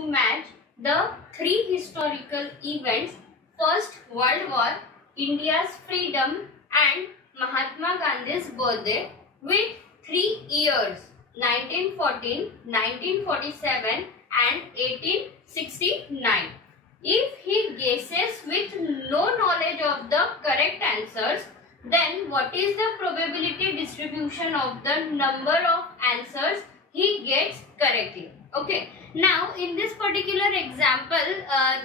to match the three historical events: First World War, India's freedom, and Mahatma Gandhi's birthday with 3 years: 1914, 1947, and 1869. If he guesses with no knowledge of the correct answers, then what is the probability distribution of the number of answers he gets correctly? Okay. Now, in this particular example,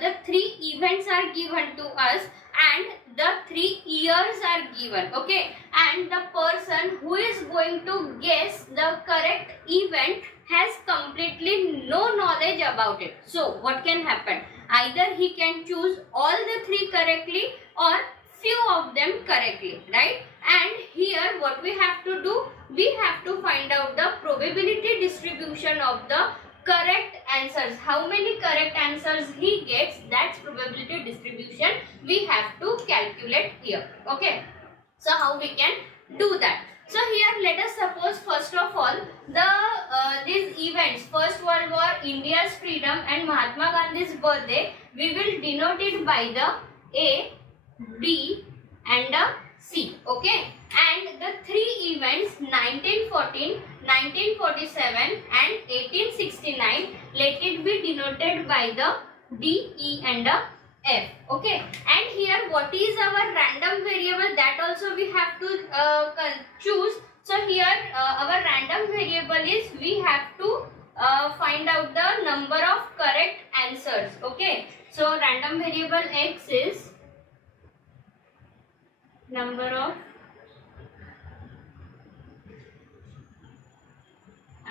the 3 events are given to us and the 3 years are given. Okay. And the person who is going to guess the correct event has completely no knowledge about it. So, what can happen? Either he can choose all the 3 correctly or few of them correctly, right? And here what we have to do, we have to find out the probability distribution of the correct answers. How many correct answers he gets, that's probability distribution we have to calculate here. Okay. So how we can do that? So here let us suppose first of all these events, First World War, India's freedom, and Mahatma Gandhi's birthday, we will denote it by the A, B, and the C. Okay. And the 3 events, 1914, 1947, and 1869, let it be denoted by the D, E, and the F. Okay. And here what is our random variable, that also we have to choose. So here our random variable is, we have to find out the number of correct answers. Okay. So random variable X is number of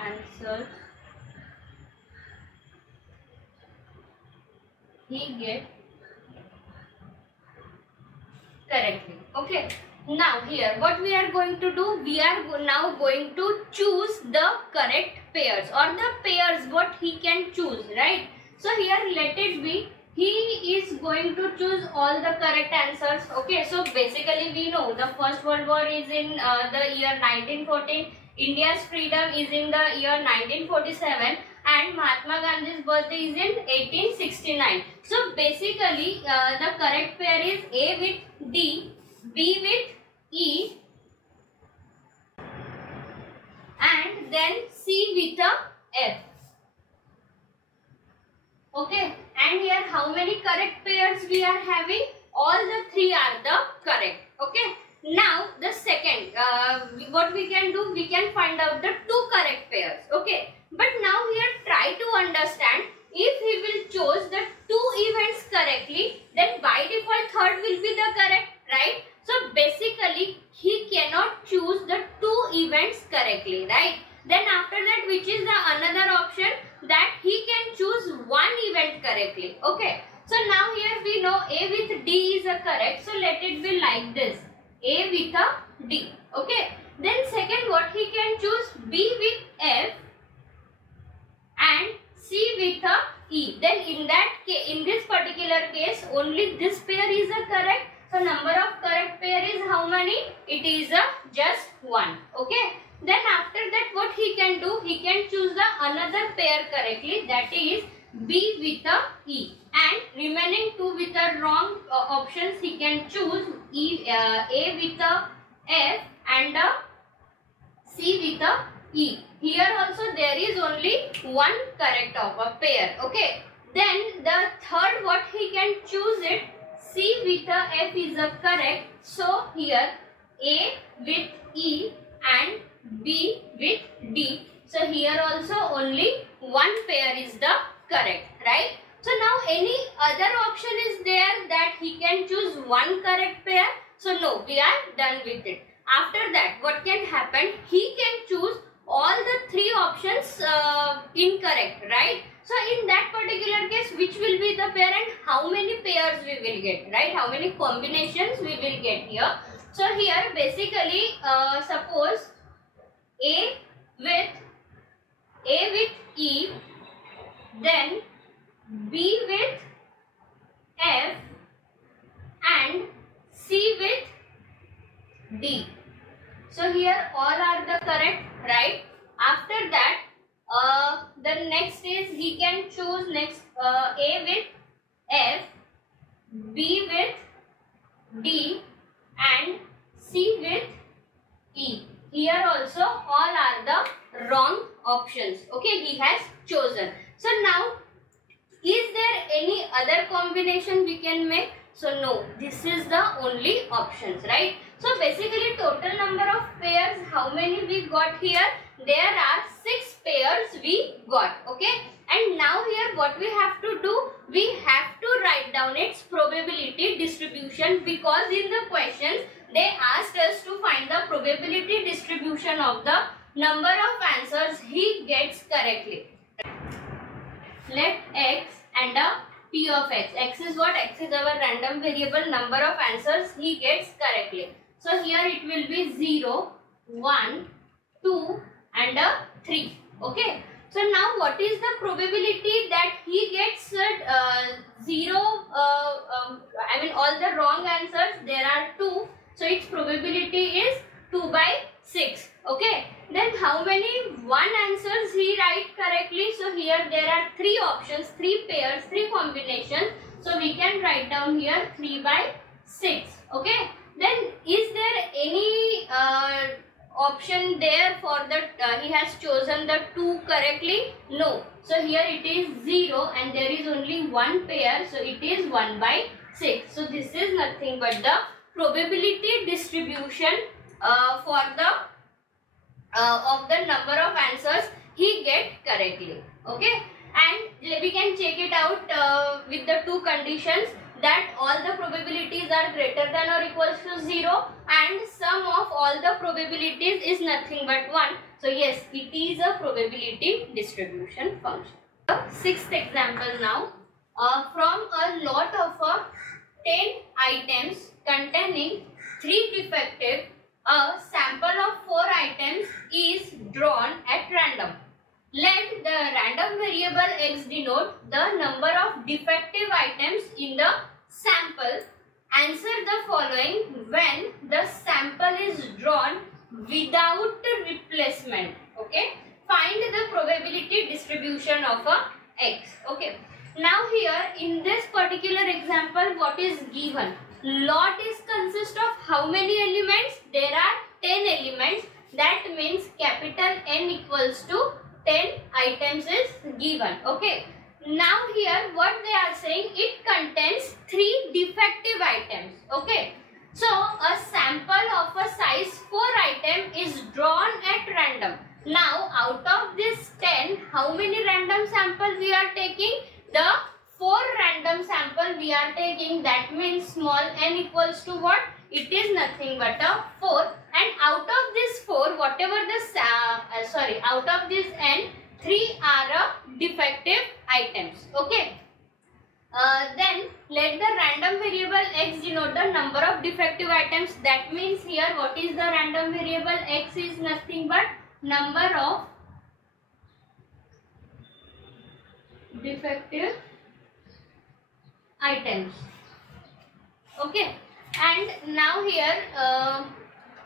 answers he gets correctly. Okay. Now here what we are going to do, we are now going to choose the correct pairs, or the pairs what he can choose, right? So here let it be, he is going to choose all the correct answers. Okay. So basically we know the First World War is in the year 1914, India's freedom is in the year 1947, and Mahatma Gandhi's birthday is in 1869. So basically the correct pair is A with D, B with E, and then C with a F. Okay. And here how many correct pairs we are having? All the 3 are the correct. Okay. Now the second, what we can do, we can find out the 2 correct pairs. Okay. But now here try to understand, if he will choose the 2 events correctly, then by default third will be the correct, right? So basically he cannot choose the 2 events correctly, right? Then after that, which is the another option, that he can choose 1 event correctly. Okay. So now here we know A with D is a correct. So let it be like this, A with a D. Okay. Then second, what he can choose, B with F and C with a E. Then in that case, in this particular case, only this pair is a correct. So number of correct pair is how many? It is just 1. Okay. Then after that, what he can do, he can choose the another pair correctly, that is B with a E, and remaining 2 with the wrong options he can choose A with a F and C with a E. Here also there is only 1 correct of a pair. Okay. Then the third, what he can choose it, C with a F is a correct. So here A with E and B with D. So here also only 1 pair is the correct, right? So now any other option is there that he can choose 1 correct pair? So no, we are done with it. After that, what can happen? He can choose all the 3 options incorrect, right? So in that particular case, which will be the pair and how many pairs we will get, right? How many combinations we will get here? So here basically suppose A with E, then B with F and C with D. So here all are the correct, right? After that The next is he can choose next A with F, B with D and C with E. Here also all are the wrong options. Okay, he has chosen. So now, is there any other combination we can make? So no, this is the only options, right? So basically total number of pairs, how many we got here? There are 6 pairs we got, okay? And now here what we have to do? We have to write down its probability distribution, because in the questions they asked us to find the probability distribution of the number of answers he gets correctly. Let x and a p of x. X is what? X is our random variable, number of answers he gets correctly. So here it will be 0, 1, 2 and a 3. Okay. So now what is the probability that he gets 0, I mean all the wrong answers, there are 2. So its probability is 2 by 6. Okay. Then how many 1 answers he write correctly? So here there are 3 options, 3 pairs, 3 combinations. So we can write down here 3 by 6. Okay. Then is there any option there for the he has chosen the 2 correctly? No. So here it is 0 and there is only 1 pair. So it is 1 by 6. So this is nothing but the probability distribution for the of the number of answers he get correctly. Okay, and we can check it out with the 2 conditions, that all the probabilities are greater than or equals to 0 and sum of all the probabilities is nothing but 1. So yes, it is a probability distribution function. The 6th example now, from a lot of 10 items containing 3 defective, a sample of 4 items is drawn at random. Let the random variable x denote the number of defective items in the sample. Answer the following when the sample is drawn without replacement. Okay. Find the probability distribution of x. Okay. Now here in this particular example, what is given? Lot is consist of how many elements? There are 10 elements. That means capital N equals to 10 items is given. Okay. Now here what they are saying, it contains 3 defective items. Okay. So a sample of a size 4 item is drawn at random. Now out of this 10, how many random sample we are taking? The 4 random sample we are taking. That means small n equals to what? It is nothing but a 4. And out of this 4, whatever the out of this n, 3 are defective items. Okay. Then let the random variable x denote the number of defective items. That means here what is the random variable? X is nothing but number of defective items. Okay. And now here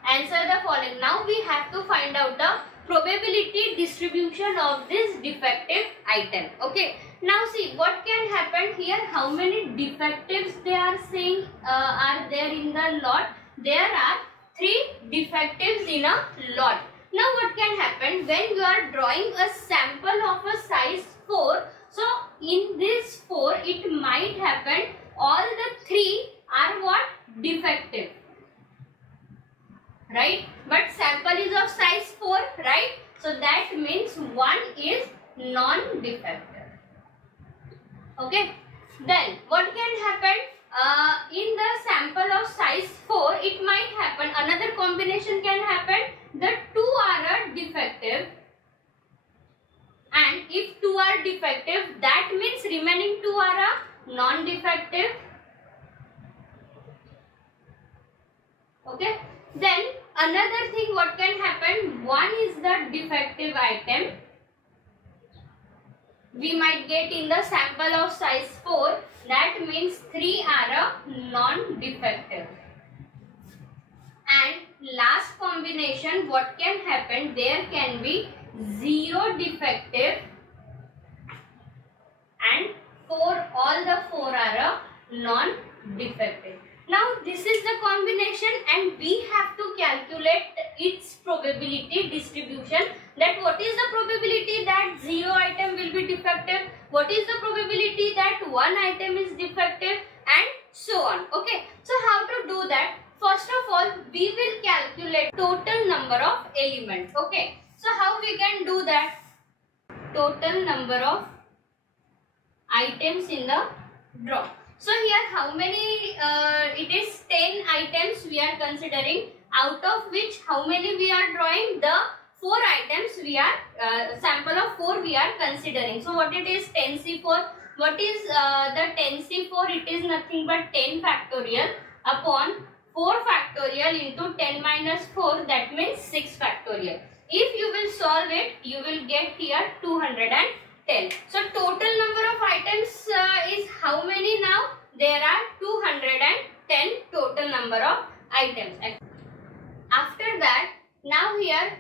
answer the following. Now we have to find out the probability distribution of this defective item. Okay. Now see what can happen here. How many defectives they are saying are there in the lot? There are 3 defectives in a lot. Now what can happen when you are drawing a sample of a size 4? So in this 4 it might happen all the 3 are what? Defective. Right? But sample is of size 4, right? So that means 1 is non-defective. Okay. Then what can happen? In the sample of size 4, it might happen, another combination can happen, the 2 are defective, and if 2 are defective, that means remaining 2 are non-defective. Okay. Then another thing what can happen, 1 is the defective item. We might get in the sample of size 4, that means 3 are non-defective. And last combination what can happen, there can be 0 defective and all the 4 are non-defective. Now this is the combination and we have to calculate its probability distribution, that what is the probability that 0 item will be defective, what is the probability that 1 item is defective, and so on. Okay, so how to do that? First of all, we will calculate total number of elements. Okay, so how we can do that? Total number of items in the draw. So here how many, it is 10 items we are considering, out of which how many we are drawing? The 4 items we are, sample of 4 we are considering. So what it is 10C4? What is the 10C4? It is nothing but 10 factorial upon 4 factorial into 10 minus 4, that means 6 factorial. If you will solve it, you will get here 210. So total number of items is how many now? There are 210 total number of items. After that, now here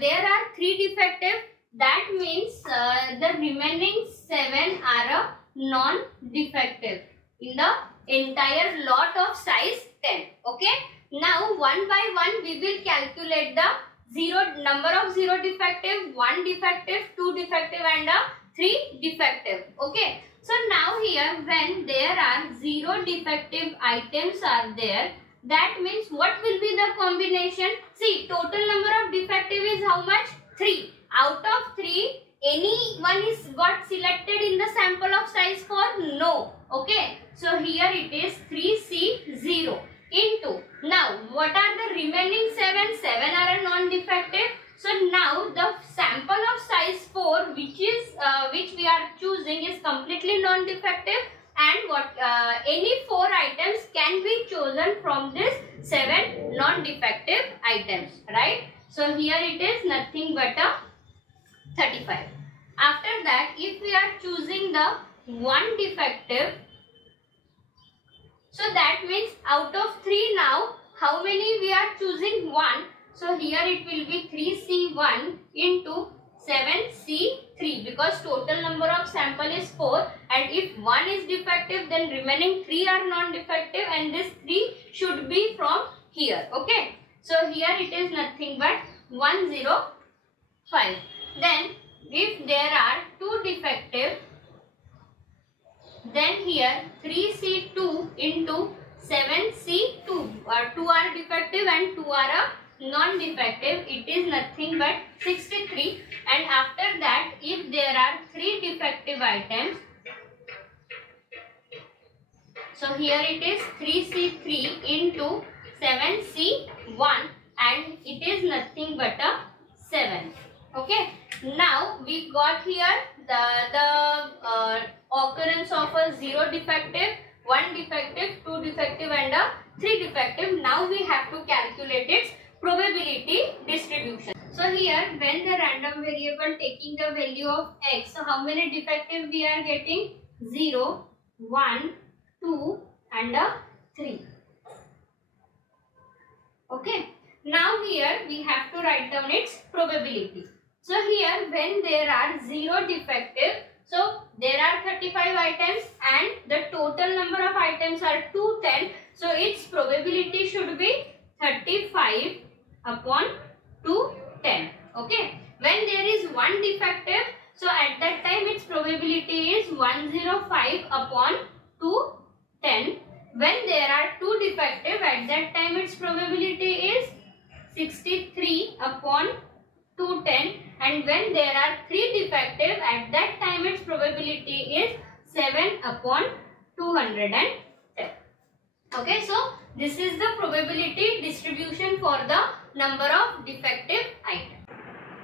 there are 3 defective. That means the remaining 7 are non-defective in the entire lot of size 10. Okay. Now one by one we will calculate the number of 0 defective, 1 defective, 2 defective and 3 defective. Okay. So now here when there are 0 defective items are there, that means what will be the combination? See, total number of defective is how much? 3. Out of 3, any one is got selected in the sample of size 4? No. Okay. So here it is 3C0 into, now what are the remaining 7? 7 are a non-defective. So now the sample of size 4 which we are choosing is completely non-defective, and what any 4 items can be chosen from this 7 non-defective items, right? So here it is nothing but a 35. After that, if we are choosing the 1 defective, so that means out of 3 now, how many we are choosing? 1. So here it will be 3C1 into 7C3, because total number of sample is 4, and if 1 is defective then remaining 3 are non-defective, and this 3 should be from here. Okay. So here it is nothing but 105. Then if there are 2 defective, then here 3C2 into 7C2, 2 are defective and 2 are non-defective, it is nothing but 63. And after that, if there are 3 defective items, so here it is 3C3 into 7C1 and it is nothing but a 7. Okay. Now we got here the occurrence of a 0 defective, 1 defective, 2 defective and a 3 defective. Now we have to calculate its probability distribution. So here when the random variable taking the value of x, so how many defective we are getting? 0, 1, 2 and a 3. Okay. Now here we have to write down its probability. So here when there are 0 defective, so there are 35 items and the total number of items are 210. So its probability should be 35 upon 210. Okay. When there is 1 defective, so at that time its probability is 105 upon 210. When there are 2 defective, at that time its probability is 63 upon 210, and when there are 3 defective, at that time its probability is 7 upon 210. Okay, so this is the probability distribution for the number of defective items.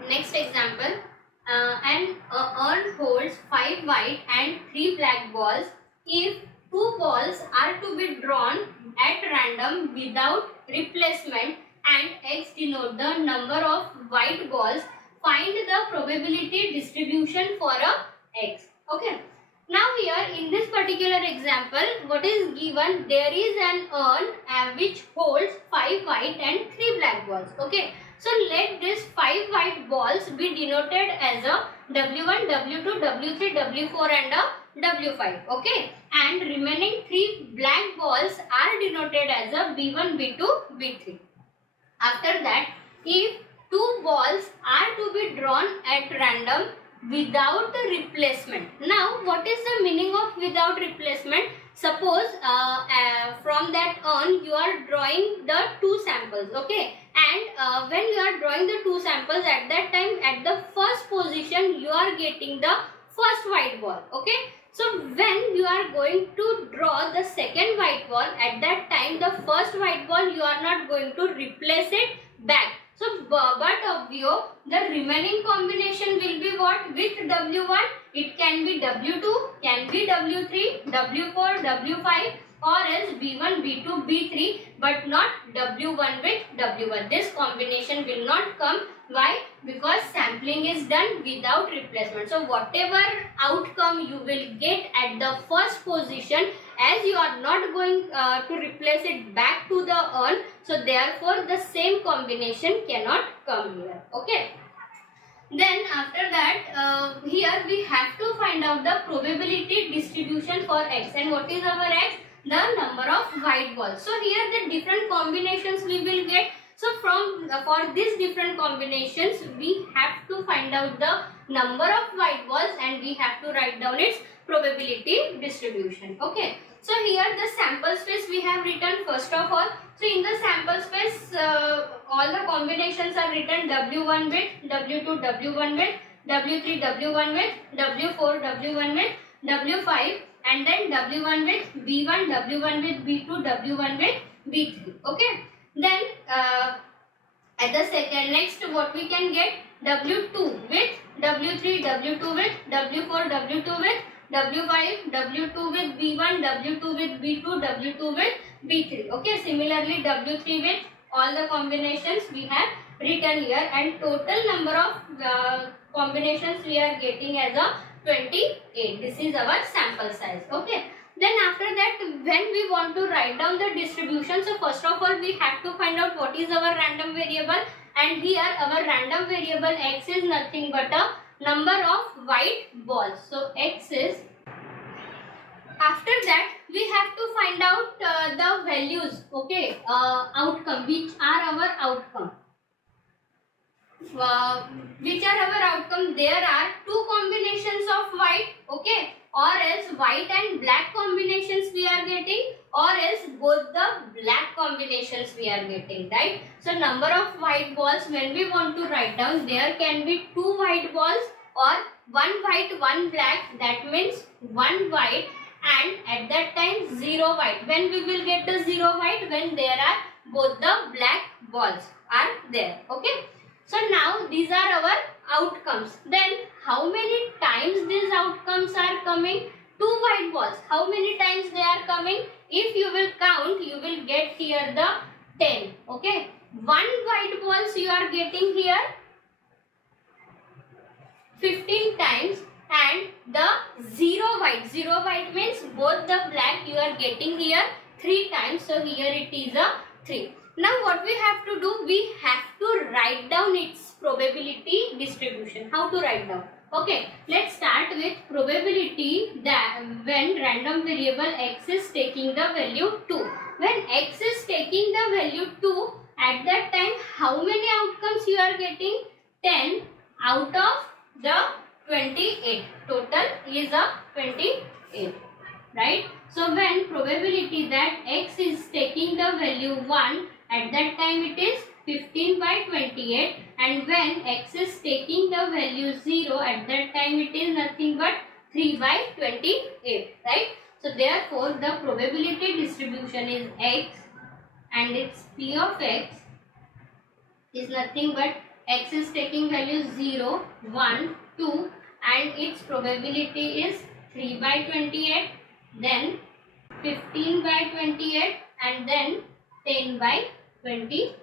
Next example, an urn holds 5 white and 3 black balls. If 2 balls are to be drawn at random without replacement and x denote the number of white balls, find the probability distribution for a x. Okay. Now here in this particular example, what is given? There is an urn which holds 5 white and 3 black balls. Okay. So let this 5 5 white balls be denoted as a W1, W2, W3, W4 and a W5. Okay, and remaining 3 black balls are denoted as a B1, B2, B3. After that, if 2 balls are to be drawn at random without replacement. Now, what is the meaning of without replacement? Suppose from that urn you are drawing the 2 samples, okay, and when you are drawing the 2 samples, at that time at the first position you are getting the first white ball, okay. So when you are going to draw the second white ball, at that time the first white ball you are not going to replace it back. So but obvio, the remaining combination will be what? With W1, it can be W2, can be W3, W4, W5 or else B1, B2, B3, but not W1 with W1. This combination will not come. Why? Because sampling is done without replacement. So whatever outcome you will get at the first position, as you are not going to replace it back to the urn, so therefore the same combination cannot come here. Okay. Then after that, here we have to find out the probability distribution for X. And what is our X? The number of white balls. So here the different combinations we will get. So for these different combinations, we have to find out the number of white balls and we have to write down its probability distribution. Okay. So here the sample space we have written first of all. So in the sample space, all the combinations are written W1 with, W2 W1 with, W3 W1 with, W4 W1 with, W5 and then W1 with B1, W1 with B2, W1 with B3. Okay. Then at the second next what we can get? W2 with, W3 W2 with, W4 W2 with, W5 W2 with B1, W2 with B2, W2 with B3. Okay, similarly W3 with all the combinations we have written here, and total number of combinations we are getting as a 28. This is our sample size. Okay. Then after that, when we want to write down the distribution, so first of all we have to find out what is our random variable, and here our random variable X is nothing but a number of white balls. So X is, after that we have to find out the values, okay, outcome, which are our outcome. Which are our outcome? There are 2 combinations of white, okay, or else white and black combinations we are getting, or else both the black combinations we are getting, right? So number of white balls, when we want to write down, there can be 2 white balls or 1 white, 1 black, that means 1 white and at that time 0 white. When we will get the 0 white? When there are both the black balls are there, okay. So now these are our outcomes. Then how many times these outcomes are coming? 2 white balls. How many times they are coming? If you will count, you will get here the 10. Okay. 1 white balls you are getting here 15 times, and the 0 white means both the black you are getting here 3 times. So here it is a 3. Now what we have to do? We have to write down its probability distribution. How to write down? Okay, let's start with probability that when random variable X is taking the value 2. When X is taking the value 2, at that time how many outcomes you are getting? 10 out of the 28. Total is a 28, right? So when probability that X is taking the value 1, at that time it is 15 by 28, and when X is taking the value 0, at that time it is nothing but 3 by 28, right? So therefore the probability distribution is X, and its P of X is nothing but X is taking value 0, 1, 2, and its probability is 3 by 28, then 15 by 28, and then 10 by 28.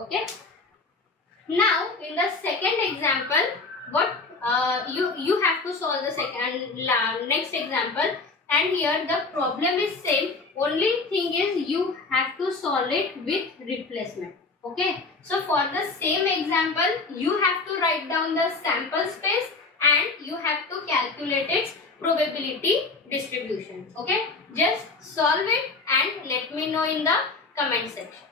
Okay. Now in the second example, what you have to solve the next example, and here the problem is same. Only thing is you have to solve it with replacement. Okay. So for the same example, you have to write down the sample space and you have to calculate its probability distribution. Okay, just solve it and let me know in the comment section.